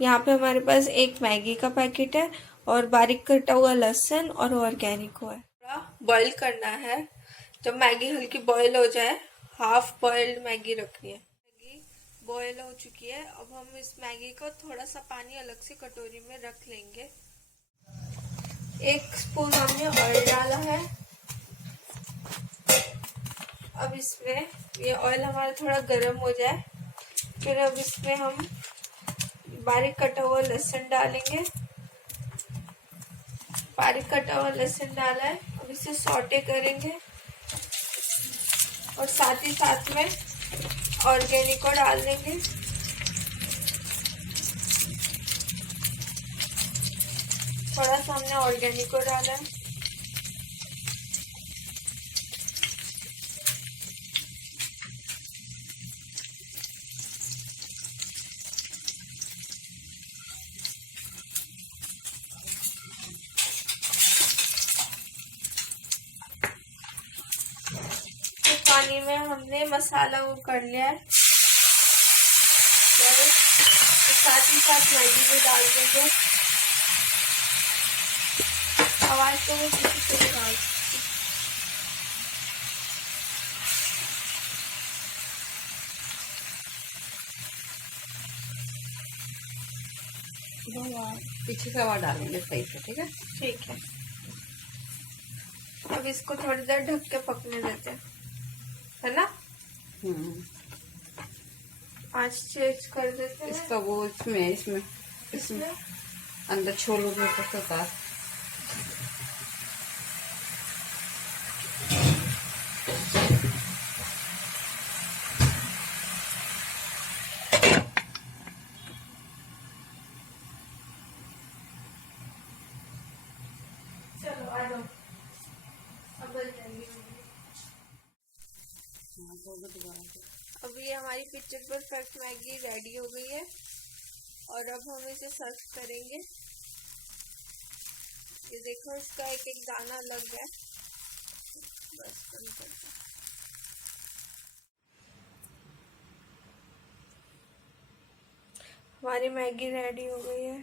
यहाँ पे हमारे पास एक मैगी का पैकेट है और बारीक कटा हुआ लहसुन और ऑर्गेनिक है। थोड़ा बॉईल करना है। जब मैगी हल्की बॉईल हो जाए, हाफ बॉइल्ड मैगी रखनी है। मैगी बॉईल हो चुकी है। अब हम इस मैगी को थोड़ा सा पानी अलग से कटोरी में रख लेंगे। 1 स्पून हमने ऑयल डाला है। अब इसमें ये ऑयल हमारा थोड़ा गर्म हो जाए, फिर अब इसमें हम बारीक कटा हुआ लहसुन डालेंगे। बारीक कटा हुआ लहसुन डाला है। अब इसे सौटे करेंगे और साथ ही साथ में ऑर्गेनिक को डाल देंगे। थोड़ा सा हमने ऑर्गेनिक को डाला है। पानी में हमने मसाला वो कर लिया है, तो साथ ही साथ मैगी भी डाल देंगे। आवाज तो वो किसी से भी डाल पीछे से आवाज डालेंगे सही से, ठीक है? ठीक है। अब इसको थोड़ी देर ढक के पकने देते हैं, है ना? आँच चेंज कर देते हैं। इसका वो इसमें अंदर छोलों के ऊपर से उतार। चलो आ जाओ, अब बन जाएगी। अब ये हमारी पिक्चर परफेक्ट मैगी रेडी हो गई है और अब हम इसे सर्व करेंगे। ये देखो, इसका एक एक दाना लग गया। बस बंद कर दो। हमारी मैगी रेडी हो गई है।